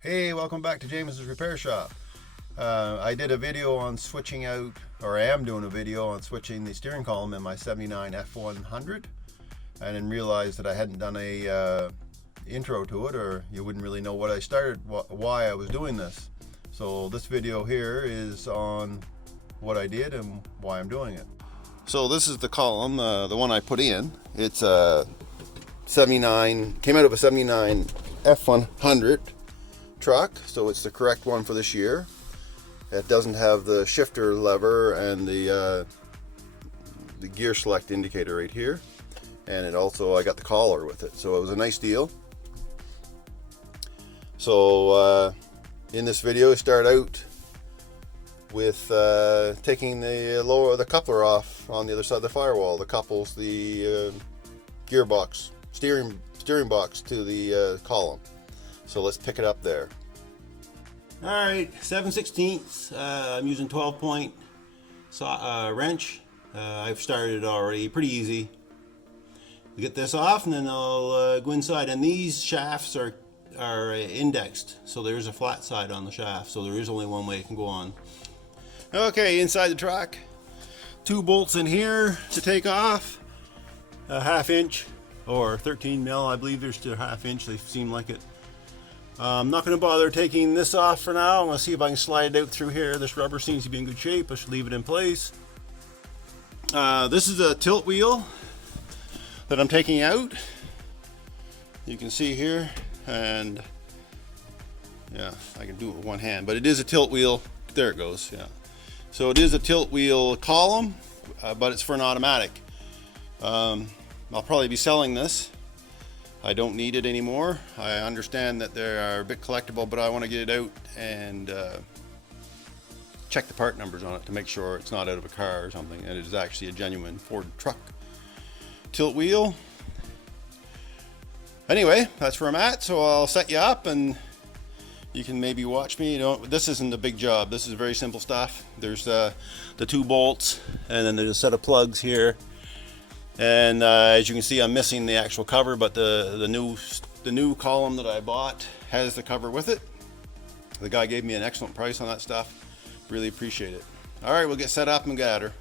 Hey, welcome back to James's Repair Shop. I did a video on switching out, or I am doing a video on switching the steering column in my 79 F100, and then realized that I hadn't done a intro to it, or you wouldn't really know what I started, why I was doing this. So this video here is on what I did and why I'm doing it. So this is the column, the one I put in. It's a 79, came out of a 79 F100 truck, so it's the correct one for this year. It doesn't have the shifter lever and the gear select indicator right here, and it also, I got the collar with it, so it was a nice deal. So in this video, I start out with taking the coupler off on the other side of the firewall. The couples the gearbox steering box to the column. So let's pick it up there. All right, 7/16. I'm using 12-point wrench. I've started already, pretty easy. Get this off, and then I'll go inside. And these shafts are indexed, so there's a flat side on the shaft. So there is only one way it can go on. Okay, inside the truck, 2 bolts in here to take off. A 1/2 inch or 13 mil, I believe there's still a 1/2 inch. They seem like it. I'm not going to bother taking this off for now. I'm going to see if I can slide it out through here. This rubber seems to be in good shape. I should leave it in place. This is a tilt wheel that I'm taking out. You can see here, and yeah, I can do it with one hand, but it is a tilt wheel. There it goes, yeah. So it is a tilt wheel column, but it's for an automatic. I'll probably be selling this. I don't need it anymore. I understand that they are a bit collectible, but I want to get it out and check the part numbers on it to make sure it's not out of a car or something, and it is actually a genuine Ford truck tilt wheel. Anyway, that's where I'm at, so I'll set you up and you can maybe watch me. This isn't a big job. This is very simple stuff. There's the 2 bolts, and then there's a set of plugs here. And as you can see, I'm missing the actual cover, but the new column that I bought has the cover with it. The guy gave me an excellent price on that stuff. Really appreciate it. All right, we'll get set up and get at her.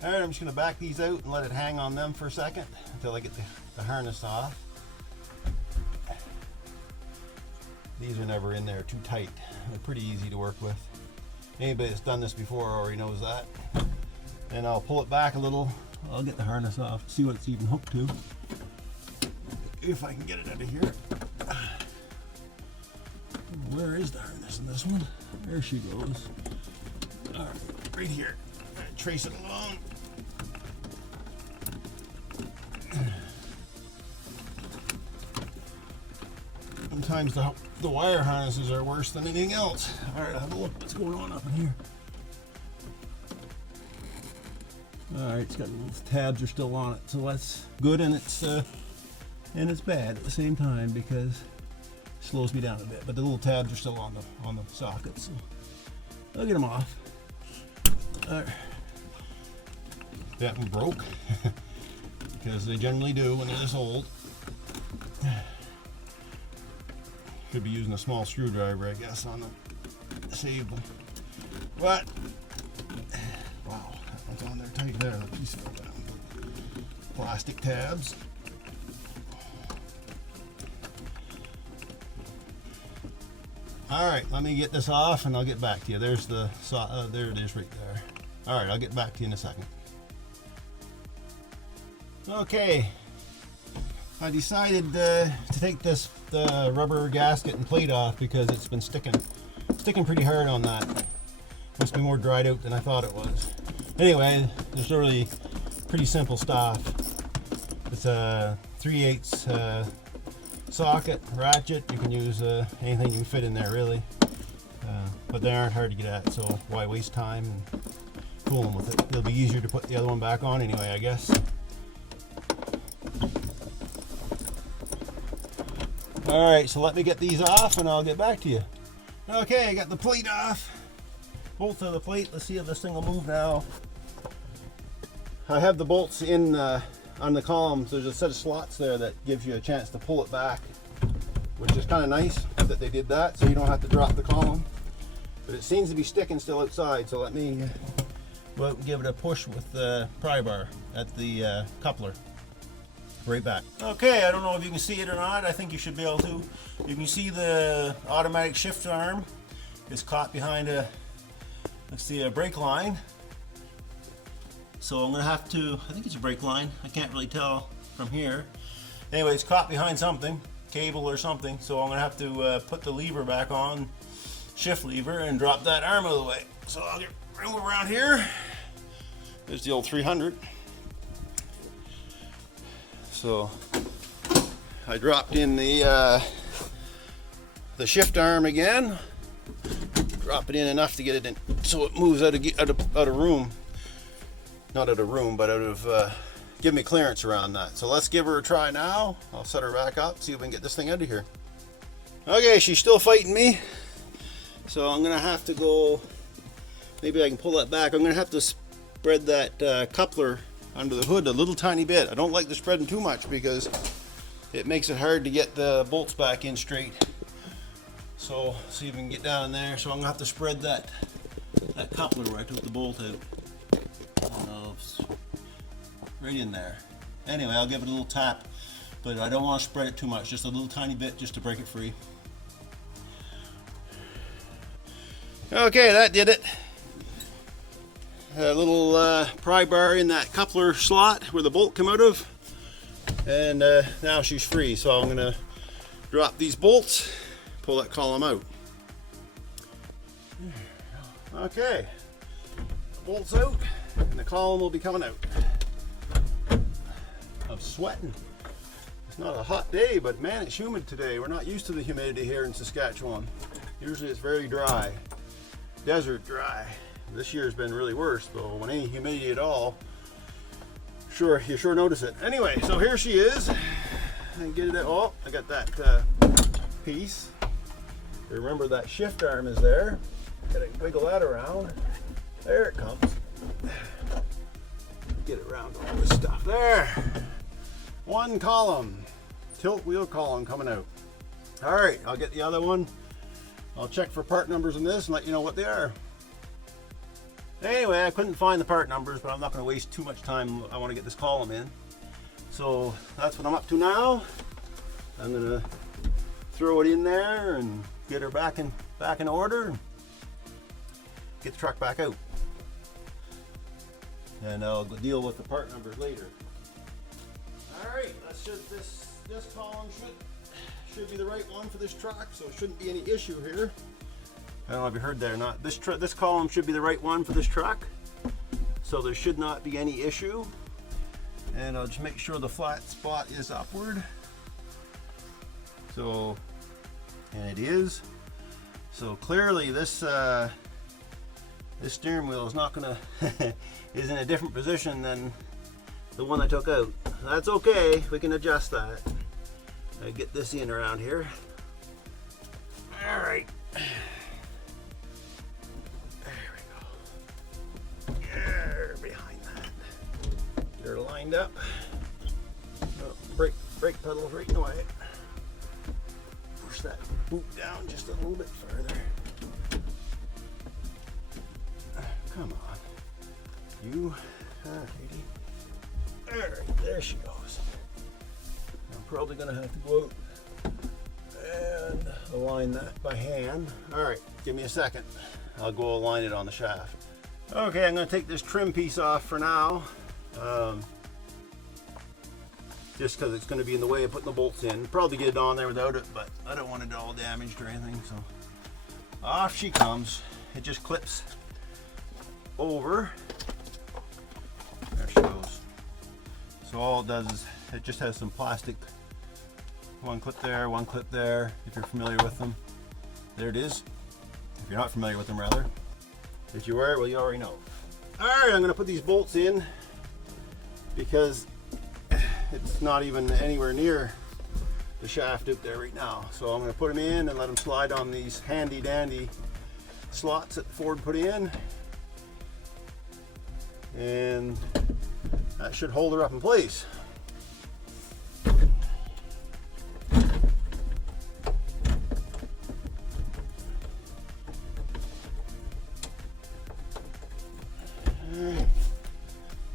Alright, I'm just going to back these out and let it hang on them for a second until I get the harness off. These are never in there too tight. They're pretty easy to work with. Anybody that's done this before already knows that. And I'll pull it back a little. I'll get the harness off, see what it's even hooked to. If I can get it out of here. Where is the harness in this one? There she goes. Alright, right here. Trace it along. Sometimes the wire harnesses are worse than anything else. Alright, I'll have a look what's going on up in here. Alright, it's got little tabs are still on it, so that's good, and it's bad at the same time because it slows me down a bit. But the little tabs are still on the socket, so I'll get them off. Alright. That one broke because they generally do when they're this old. Could be using a small screwdriver, I guess, on them to save them. But wow, that one's on there tight there. That piece fell down. Plastic tabs. All right, let me get this off and I'll get back to you. There's the there it is right there. All right, I'll get back to you in a second. Okay, I decided to take the rubber gasket and plate off because it's been sticking pretty hard on that. Must be more dried out than I thought it was. Anyway, there's really pretty simple stuff. It's a 3/8 socket, ratchet. You can use anything you can fit in there really, but they aren't hard to get at, so why waste time and fool them with it. It'll be easier to put the other one back on anyway, I guess. Alright, so let me get these off and I'll get back to you. Okay, I got the plate off. Bolts of the plate. Let's see if this thing will move now. I have the bolts in on the columns. There's a set of slots there that gives you a chance to pull it back, which is kind of nice that they did that, so you don't have to drop the column. But it seems to be sticking still outside, so let me go out and give it a push with the pry bar at the coupler. Right back. Okay, I don't know if you can see it or not. I think you should be able to. You can see the automatic shift arm is caught behind a, let's see, a brake line. So I'm gonna have to, I think it's a brake line. I can't really tell from here. Anyway, it's caught behind something, cable or something. So I'm gonna have to put the lever back on, shift lever, and drop that arm out of the way. So I'll get room around here. There's the old 300. So I dropped in the shift arm again. Drop it in enough to get it in, so it moves out of room. Not out of room, but out of give me clearance around that. So let's give her a try now. I'll set her back up, see if we can get this thing out of here. Okay, she's still fighting me. So I'm gonna have to go. Maybe I can pull that back. I'm gonna have to spread that coupler under the hood a little tiny bit. I don't like the spreading too much because it makes it hard to get the bolts back in straight. So see if we can get down in there. So I'm gonna have to spread that coupler where I took the bolt out. I don't know, it's right in there. Anyway, I'll give it a little tap, but I don't want to spread it too much. Just a little tiny bit, just to break it free. Okay, that did it. A little pry bar in that coupler slot where the bolt came out of, and now she's free. So I'm gonna drop these bolts, pull that column out. Okay, bolts out, and the column will be coming out. I'm sweating. It's not a hot day, but man, it's humid today. We're not used to the humidity here in Saskatchewan. Usually it's very dry, desert dry. This year's been really worse, though. When any humidity at all, you sure notice it. Anyway, so here she is. And get it out. Oh, I got that piece. Remember that shift arm is there. Gotta wiggle that around. There it comes. Get it around all this stuff. There. One column. Tilt wheel column coming out. All right, I'll get the other one. I'll check for part numbers on this and let you know what they are. Anyway, I couldn't find the part numbers, but I'm not going to waste too much time. I want to get this column in. So that's what I'm up to now. I'm going to throw it in there and get her back in order and get the truck back out. And I'll deal with the part numbers later. All right, this column should be the right one for this truck, so it shouldn't be any issue here. I don't know if you heard that or not. This column should be the right one for this truck, so there should not be any issue. And I'll just make sure the flat spot is upward. So, and it is. So clearly this steering wheel is not gonna is in a different position than the one I took out. That's okay. We can adjust that. I get this in around here. All right. Get her lined up. Oh, brake pedals right in the way. Push that boot down just a little bit further. Come on. You. Alright, there she goes. I'm probably going to have to go out and align that by hand. Alright, give me a second. I'll go align it on the shaft. Okay, I'm going to take this trim piece off for now. Just because it's going to be in the way of putting the bolts in. Probably get it on there without it, but I don't want it all damaged or anything. So off she comes. It just clips over. There she goes. So all it does is it just has some plastic. One clip there, one clip there. If you're familiar with them, there it is. If you're not familiar with them, rather. If you are, well, you already know. Alright, I'm going to put these bolts in because it's not even anywhere near the shaft out there right now. So I'm going to put them in and let them slide on these handy dandy slots that Ford put in. And that should hold her up in place.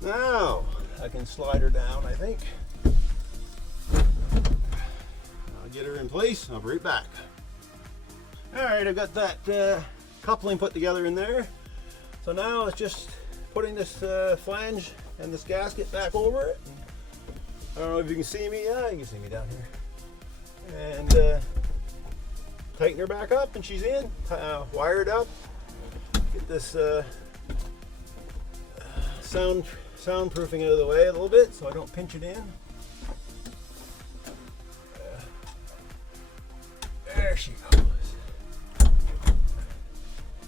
Now I can slide her down, I think. I'll get her in place. I'll be right back. Alright, I've got that coupling put together in there. So now it's just putting this flange and this gasket back over it. I don't know if you can see me. Yeah, you can see me down here. And tighten her back up and she's in. Wired up. Get this soundproofing out of the way a little bit so I don't pinch it in. There she goes.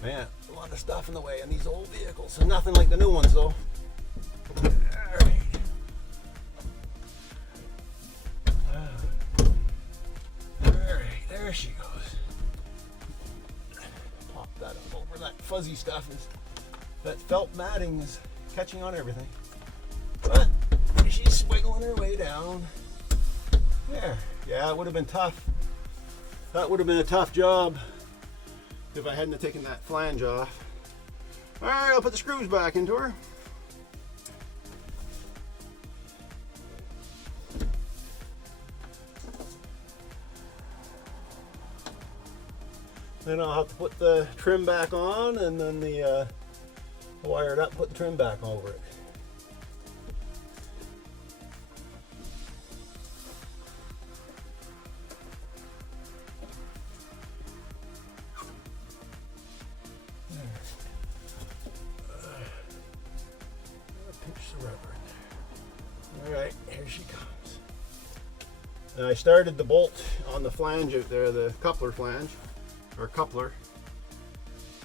Man, a lot of stuff in the way on these old vehicles. So nothing like the new ones though. Alright. Alright, there she goes. Pop that up over. That fuzzy stuff is, that felt matting is catching on everything. But she's swiggling her way down. There. Yeah, it would have been tough. That would have been a tough job if I hadn't taken that flange off. Alright, I'll put the screws back into her. Then I'll have to put the trim back on and then the wire it up, put the trim back over it. Pinch the rubber in there. All right, here she comes. And I started the bolt on the flange out there, the coupler flange, or coupler.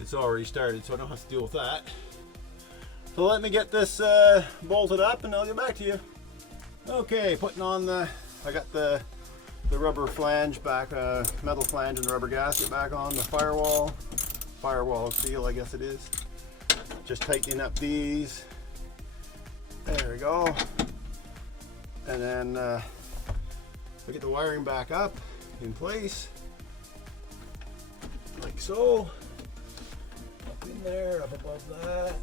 It's already started, so I don't have to deal with that. So let me get this bolted up and I'll get back to you. Okay, putting on I got the rubber flange back, metal flange and the rubber gasket back on the firewall seal, I guess it is. Just tightening up these. There we go. And then we get the wiring back up in place, like so. Up in there, up above that.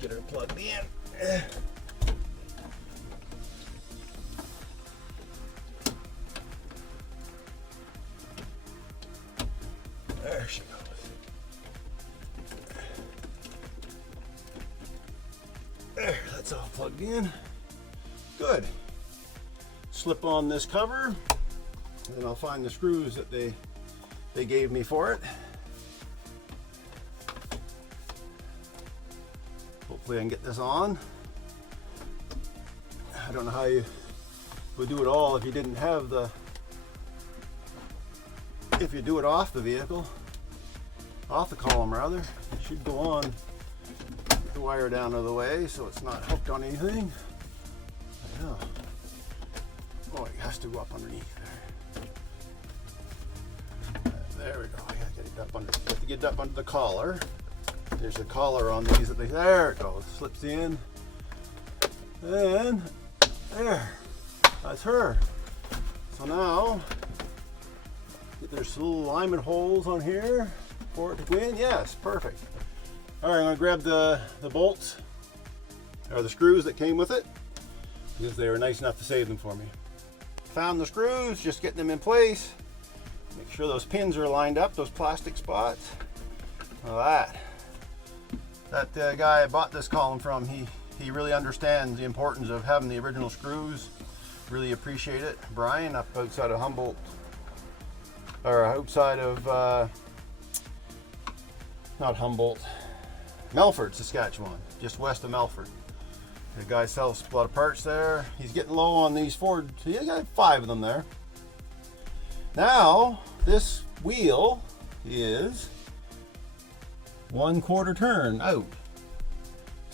Get her plugged in. There she goes. There, that's all plugged in. Good. Slip on this cover, and then I'll find the screws that they gave me for it. Hopefully I can get this on. I don't know how you would do it all if you didn't have the, if you do it off the vehicle, off the column rather, it should go on. Get the wire down out of the way so it's not hooked on anything. I know. Oh, it has to go up underneath there. There we go. I gotta get it up under. You have to get it up under the collar. There's a collar on these that there it goes, slips in, and there, that's her. So now, there's little alignment holes on here for it to go in. Yes, perfect. All right, I'm gonna grab the bolts, or the screws that came with it, because they were nice enough to save them for me. Found the screws, just getting them in place. Make sure those pins are lined up, those plastic spots. All that. That guy I bought this column from, he really understands the importance of having the original screws. Really appreciate it. Brian, up outside of Humboldt, or outside of, not Humboldt, Melfort, Saskatchewan, just west of Melfort. The guy sells a lot of parts there. He's getting low on these Ford, so he got 5 of them there. Now, this wheel is 1/4 turn out.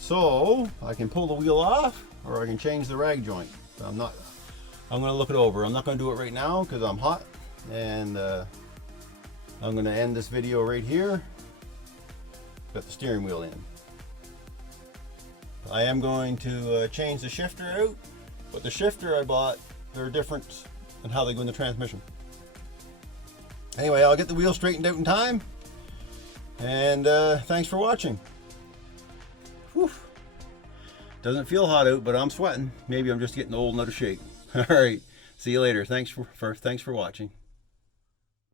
So I can pull the wheel off, or I can change the rag joint. So I'm going to look it over. I'm not going to do it right now because I'm hot, and I'm going to end this video right here. Got the steering wheel in. I am going to change the shifter out, but the shifter I bought, they're different in how they go in the transmission. Anyway, I'll get the wheel straightened out in time, and thanks for watching. Whew. Doesn't feel hot out, but I'm sweating. Maybe I'm just getting old and out of shape. All right, see you later. Thanks for watching.